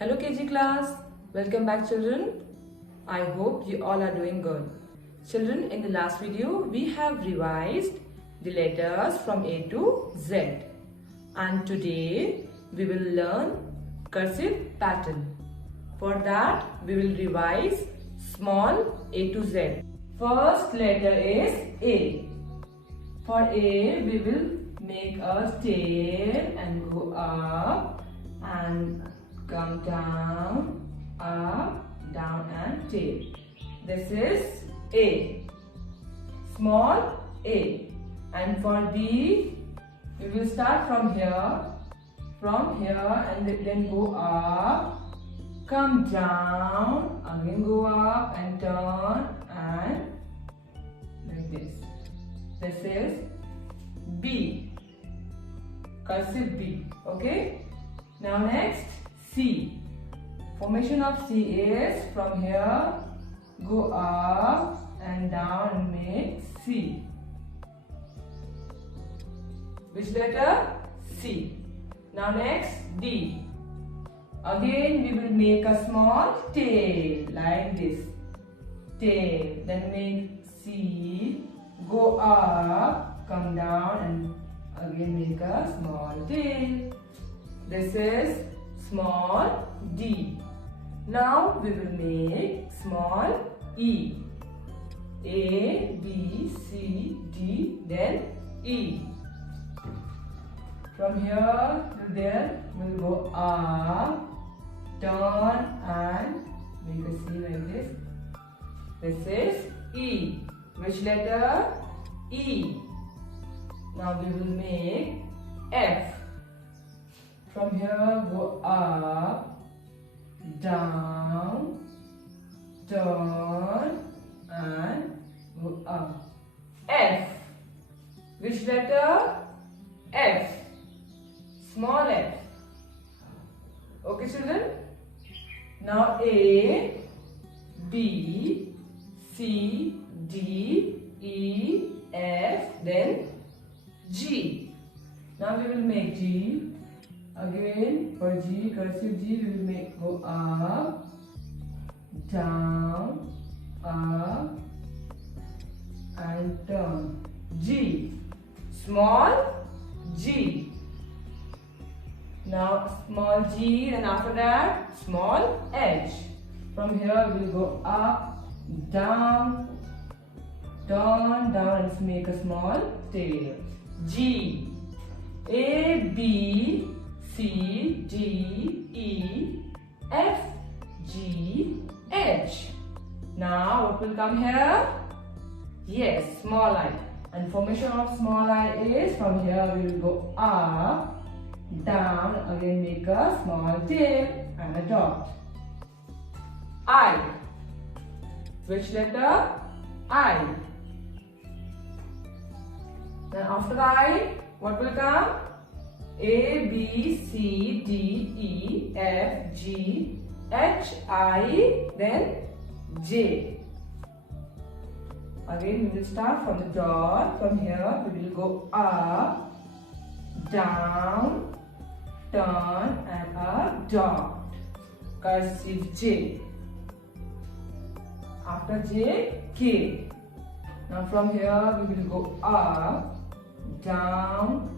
Hello KG class, welcome back children. I hope you all are doing good. Children, in the last video we have revised the letters from A to Z, and today we will learn cursive pattern. For that we will revise small A to Z. First letter is A. For A we will make a tail and go up and come down, up, down and tail. This is A, small A. And for B, we will start from here and then go up, come down, again go up and turn and like this. This is B, cursive B, okay? Now next, C. Formation of C is from here, go up and down and make C. Which letter? C. Now next, D. Again we will make a small tail like this. Tail. Then make C, go up, come down and again make a small tail. This is small D. Now we will make small E. A, B, C, D, then E. From here to there we will go up, turn and make a C like this. This is E. Which letter? E. Now we will make F. From here go up, down, turn and go up. F. Which letter? F. Small f. Okay children? Now A, B, C, D, E, F, then G. Now we will make G. Again for G, cursive G, we will make go up, down, up and turn. G, small G. Now small G, then after that small H. From here we will go up, down, turn, down and make a small tail. G, A, B, C, D, E, F, G, H. Now what will come here? Yes, small I. And formation of small I is from here we will go up, down, again make a small tail and a dot. I. Which letter? I. Then after I, what will come? A, B, C, D, E, F, G, H, I, then J. Again we will start from the dot. From here we will go up, down, turn and a dot. Cursive J. After J, K. Now from here we will go up, down,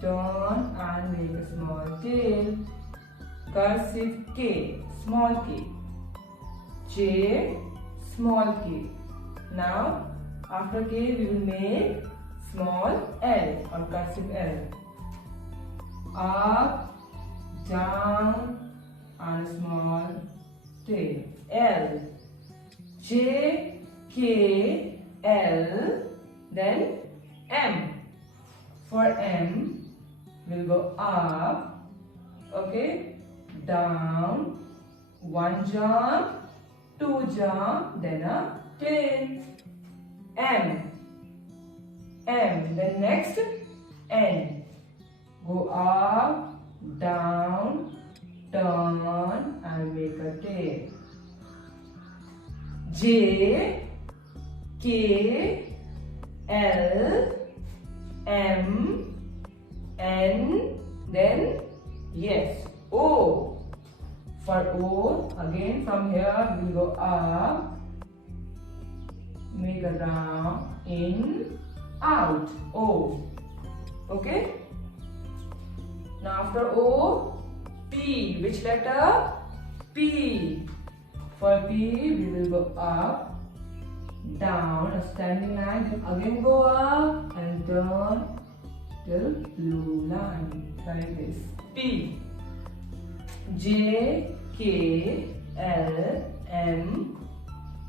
turn and make a small tail. Cursive K, small k. J, small k. Now after K we will make small L or cursive L. Up, down and a small tail. L. J, K, L, then M. For M, we'll go up, okay, down, one jump, two jump, then a tail. M. M. Then next, N. Go up, down, turn and make a tail. J, K, L, M, N, then yes, O. For O, again from here we will go up, make a round, in, out, O. Okay? Now after O, P. Which letter? P. For P, we will go up, down, a standing line, again go up and turn till blue line, like this. P. J, K, L, M,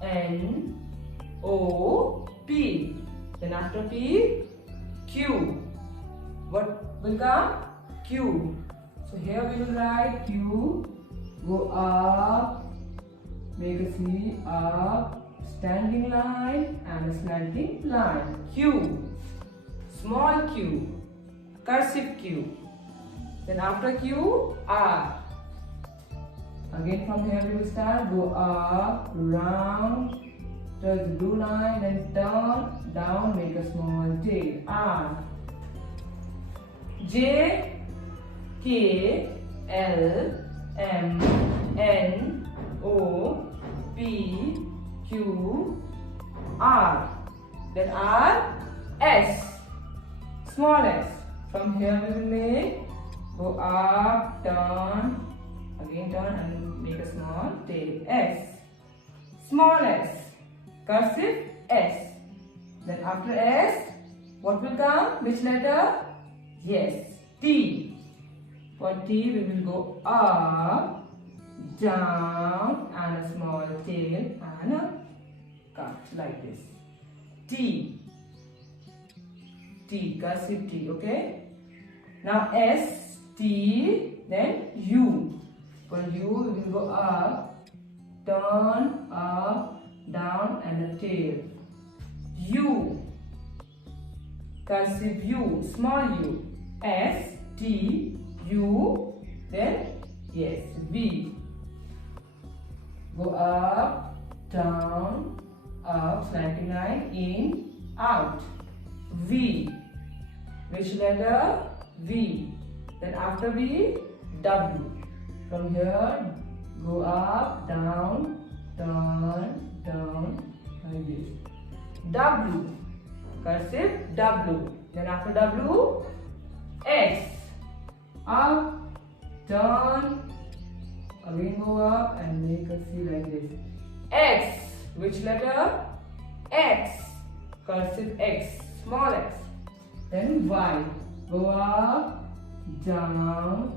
N, O, P. Then after P, Q. What will come? Q. So here we will write Q, go up, make a C, up, standing line and a slanting line. Q. Small q. Cursive Q. Then after Q, R. Again from here we will start, go up, round, touch the blue line, then turn, down, make a small tail, R. J, K, L, M, N, O, P, Q, R. Then R, S, small s. From here we will make, go up, turn, again turn and make a small tail, S. Small s, cursive S. Then after S, what will come? Which letter? Yes, T. For T we will go up, down and a small tail and a cut like this. T. T, cursive T, okay? Now S, T, then U. For U we will go up, turn, up, down and a tail. U. Cursive U, small u. S, T, U, then yes, V. Go up, down, up, slanting line, in, out. V. Which letter? V. Then after V, W. From here, go up, down, turn, down, like this. W. Cursive W. Then after W, X. Up, turn, again go up and make a C like this. X. Which letter? X. Cursive X. Small x. Then Y. Go up, down,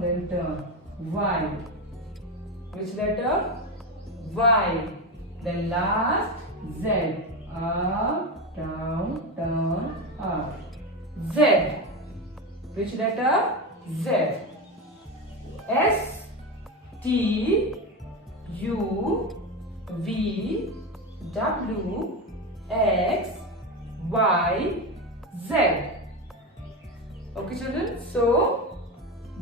then turn. Y. Which letter? Y. Then last Z. Up, down, up. Z. Which letter? Z. S, T, U, V, W, X, Y, Z. Okay children, so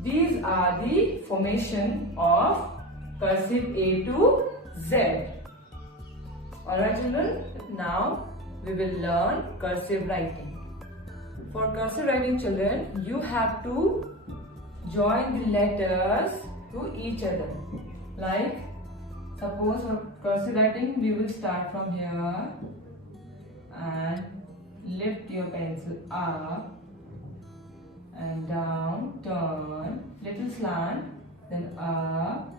these are the formation of cursive A to Z. Alright children, now we will learn cursive writing. For cursive writing children, you have to join the letters to each other. Like, suppose for cursive writing, we will start from here and lift your pencil up and down, turn, little slant, then up,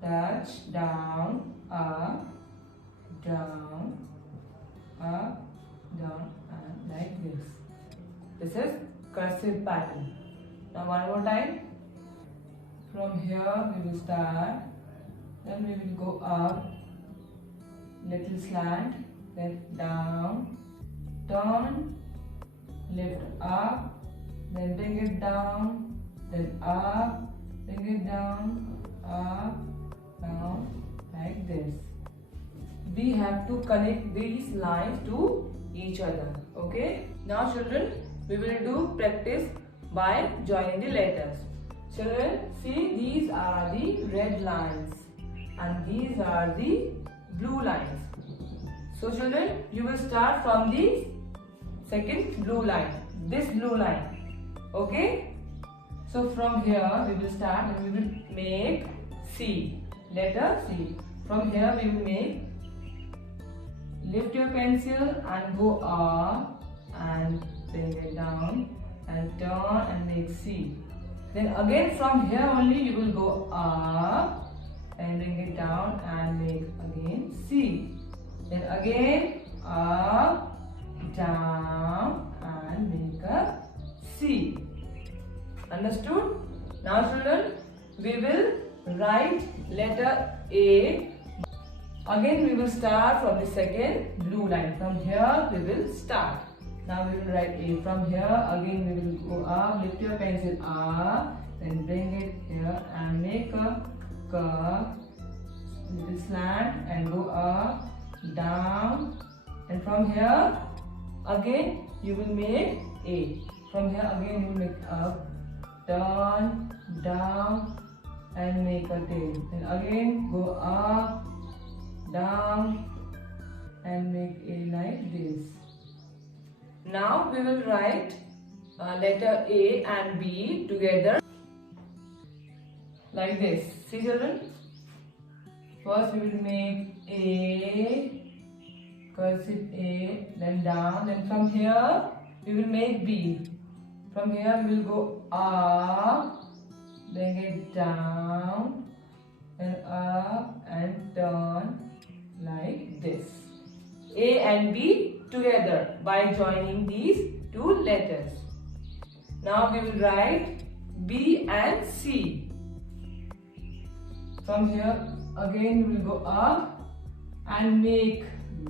touch, down, up, down, up, down, and like this. This is cursive pattern. Now one more time. From here we will start, then we will go up, little slant, then down, turn, lift up, then bring it down, then up, bring it down, up, down, like this. We have to connect these lines to each other. Okay? Now children, we will do practice by joining the letters. Children, see, these are the red lines and these are the blue lines. So children, you will start from the second blue line, this blue line. Okay? So from here we will start and we will make C, letter C. From here we will make, lift your pencil and go up and bring it down and turn and make C. Then again from here only you will go up and bring it down and make again C. Then again up, down and make a C. Understood? Now children, we will write letter A. Again we will start from the second blue line. From here we will start. Now we will write A. From here again we will go up, lift your pencil up, then bring it here and make a curve, little slant and go up, down, and from here again you will make A. From here again you will make up, turn, down and make a tail. Then again go up, down and make A like this. Now we will write letter A and B together like this. See children? First we will make A, cursive A, then down, then from here we will make B. From here we will go up, bring it down and up and turn like this. A and B together by joining these two letters. Now we will write B and C. From here again we will go up and make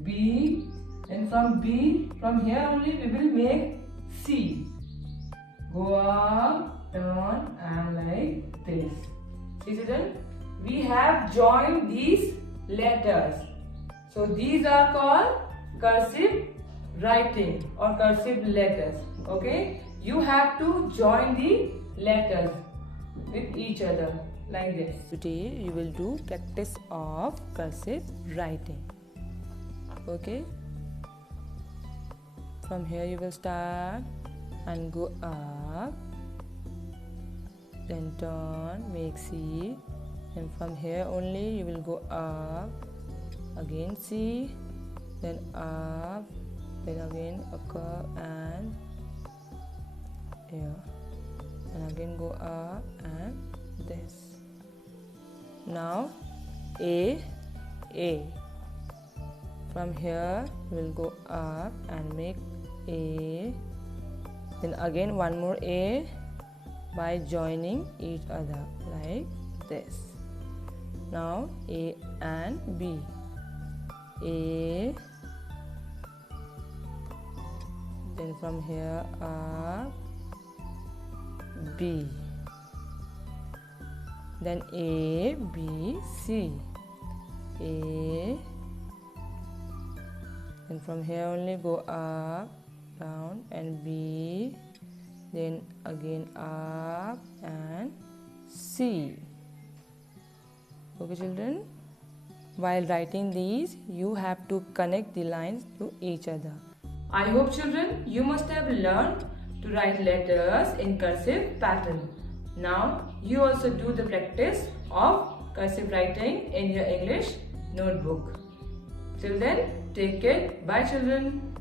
B, and from B, from here only we will make C. Go up, turn and like this. See children, we have joined these letters. So these are called cursive writing or cursive letters. Okay, you have to join the letters with each other like this. Today you will do practice of cursive writing. Okay, from here you will start and go up, then turn, make C, and from here only you will go up, again C, then up, then again a curve and here, and again go up and this. Now A. From here we will go up and make A, then again one more A by joining each other like this. Now A and B. A, then from here up, B, then A, B, C, A, and from here only go up, down and B, then again up and C. Okay children, while writing these you have to connect the lines to each other. I hope children you must have learned to write letters in cursive pattern. Now you also do the practice of cursive writing in your English notebook. Till then, take care. Bye children.